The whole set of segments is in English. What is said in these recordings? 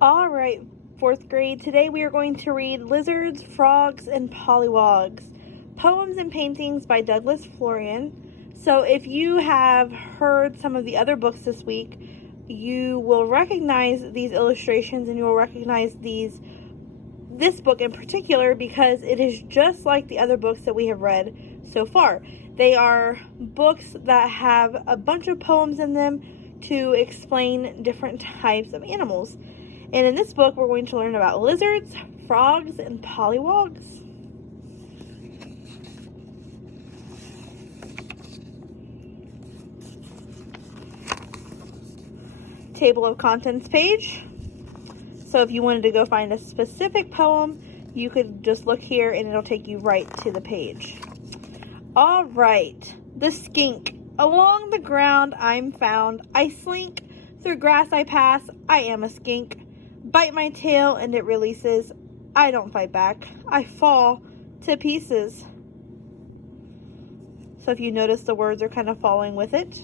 All right, fourth grade. Today we are going to read Lizards, Frogs, and Polliwogs, Poems and Paintings by Douglas Florian. So if you have heard some of the other books this week, you will recognize these illustrations and you will recognize this book in particular because it is just like the other books that we have read so far. They are books that have a bunch of poems in them to explain different types of animals. And in this book, we're going to learn about lizards, frogs, and polliwogs. Table of contents page. So if you wanted to go find a specific poem, you could just look here and it'll take you right to the page. All right, the skink. Along the ground I'm found. I slink, through grass I pass. I am a skink. Bite my tail and it releases. I don't fight back. I fall to pieces. So if you notice, the words are kind of falling with it.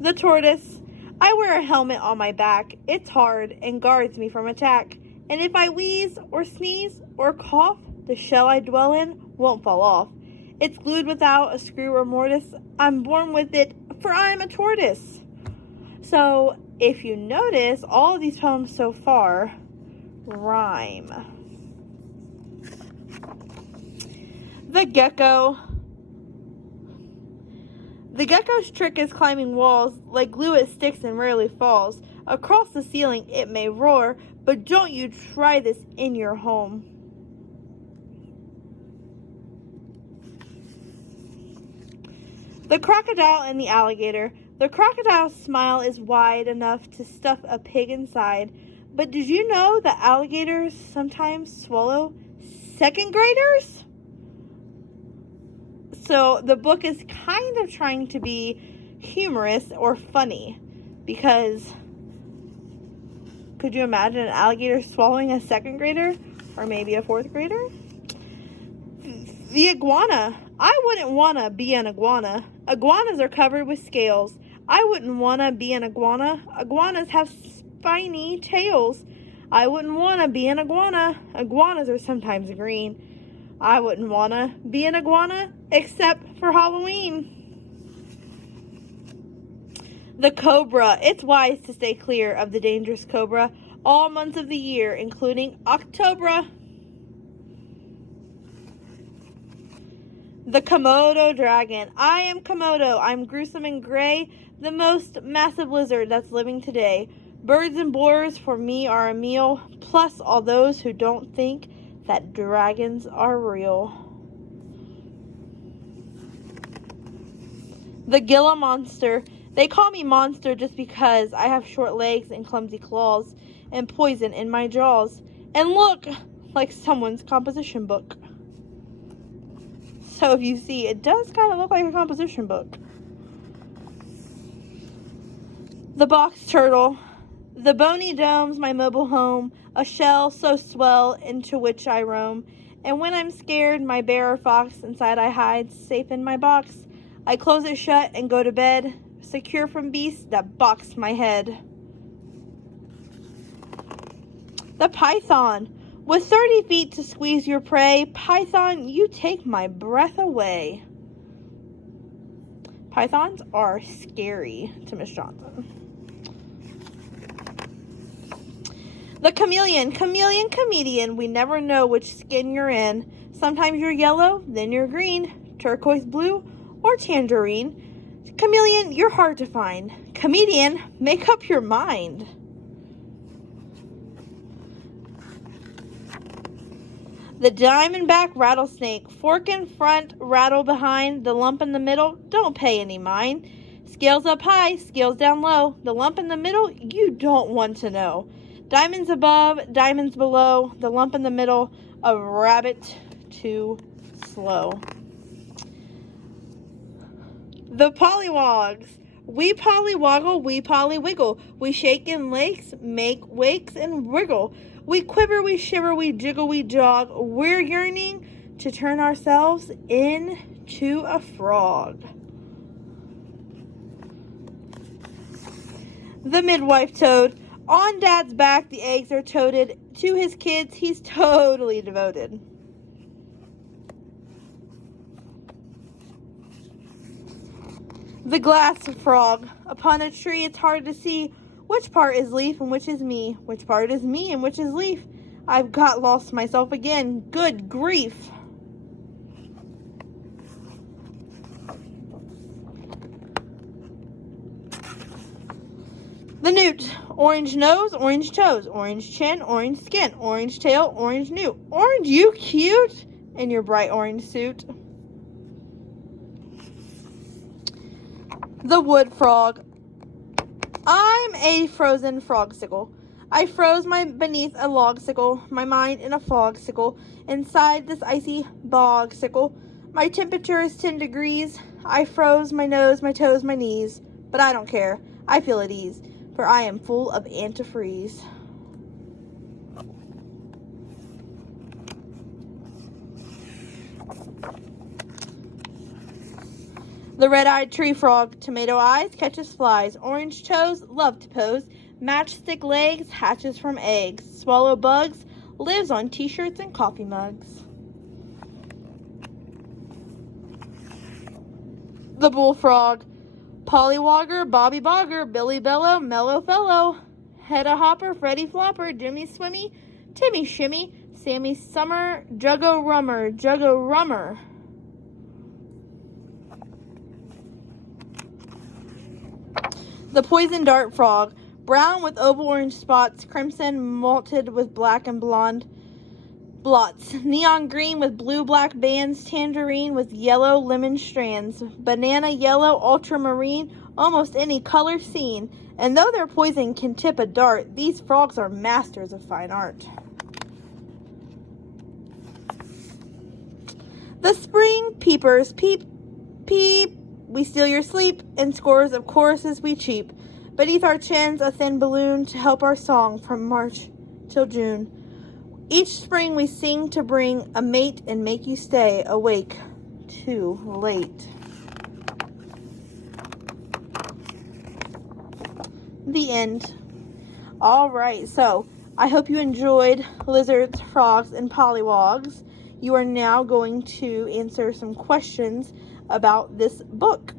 The tortoise. I wear a helmet on my back. It's hard and guards me from attack. And if I wheeze or sneeze or cough, the shell I dwell in won't fall off. It's glued without a screw or mortise. I'm born with it, for I'm a tortoise. So if you notice, all of these poems so far rhyme. The gecko. The gecko's trick is climbing walls. Like glue it sticks and rarely falls. Across the ceiling it may roar, but don't you try this in your home. The crocodile and the alligator. The crocodile's smile is wide enough to stuff a pig inside. But did you know that alligators sometimes swallow second graders? So the book is kind of trying to be humorous or funny because could you imagine an alligator swallowing a second grader or maybe a fourth grader? The iguana. I wouldn't want to be an iguana. Iguanas are covered with scales. I wouldn't want to be an iguana. Iguanas have spiny tails. I wouldn't want to be an iguana. Iguanas are sometimes green. I wouldn't want to be an iguana except for Halloween. The cobra. It's wise to stay clear of the dangerous cobra all months of the year, including October. The Komodo dragon. I am Komodo. I'm gruesome and gray, the most massive lizard that's living today. Birds and boars for me are a meal, plus all those who don't think that dragons are real. The Gila monster. They call me monster just because I have short legs and clumsy claws and poison in my jaws and look like someone's composition book. So if you see, it does kind of look like a composition book. The box turtle. The bony dome's my mobile home, a shell so swell into which I roam. And when I'm scared, my bear or fox inside I hide, safe in my box. I close it shut and go to bed, secure from beasts that box my head. The python. With 30 feet to squeeze your prey, python, you take my breath away. Pythons are scary to Miss Johnson. The chameleon. Chameleon, comedian, we never know which skin you're in. Sometimes you're yellow, then you're green, turquoise blue, or tangerine. Chameleon, you're hard to find. Comedian, make up your mind. The diamondback rattlesnake. Fork in front, rattle behind. The lump in the middle, don't pay any mind. Scales up high, scales down low. The lump in the middle, you don't want to know. Diamonds above, diamonds below. The lump in the middle, a rabbit too slow. The polliwogs. We pollywoggle, we pollywiggle. We shake in lakes, make wakes, and wriggle. We quiver, we shiver, we jiggle, we jog. We're yearning to turn ourselves into a frog. The midwife toad. On Dad's back, the eggs are toted. To his kids, he's totally devoted. The glass frog. Upon a tree, it's hard to see which part is leaf and which is me. Which part is me and which is leaf. I've got lost myself again. Good grief. The newt. Orange nose, orange toes, orange chin, orange skin, orange tail, orange newt. Orange, you cute in your bright orange suit. The wood frog. I'm a frozen frogsicle. I froze beneath a logsicle, my mind in a fogsicle, inside this icy bogsicle. My temperature is 10 degrees. I froze my nose, my toes, my knees. But I don't care. I feel at ease, for I am full of antifreeze. The red-eyed tree frog. Tomato eyes, catches flies. Orange toes, love to pose. Matchstick legs, hatches from eggs. Swallow bugs, lives on t-shirts and coffee mugs. The bullfrog. Pollywogger, Bobby Bogger, Billy Bellow, Mellow Fellow. Hedda Hopper, Freddy Flopper, Jimmy Swimmy, Timmy Shimmy, Sammy Summer, Juggo Rummer, Juggo Rummer. The poison dart frog. Brown with oval orange spots, crimson malted with black and blonde blots, neon green with blue-black bands, tangerine with yellow lemon strands, banana yellow, ultramarine, almost any color seen. And though their poison can tip a dart, these frogs are masters of fine art. The spring peepers, peep, peep, we steal your sleep, in scores of choruses we cheep. Beneath our chins, a thin balloon to help our song from March till June. Each spring we sing to bring a mate and make you stay awake too late. The end. All right, so I hope you enjoyed Lizards, Frogs, and Polliwogs. You are now going to answer some questions about this book.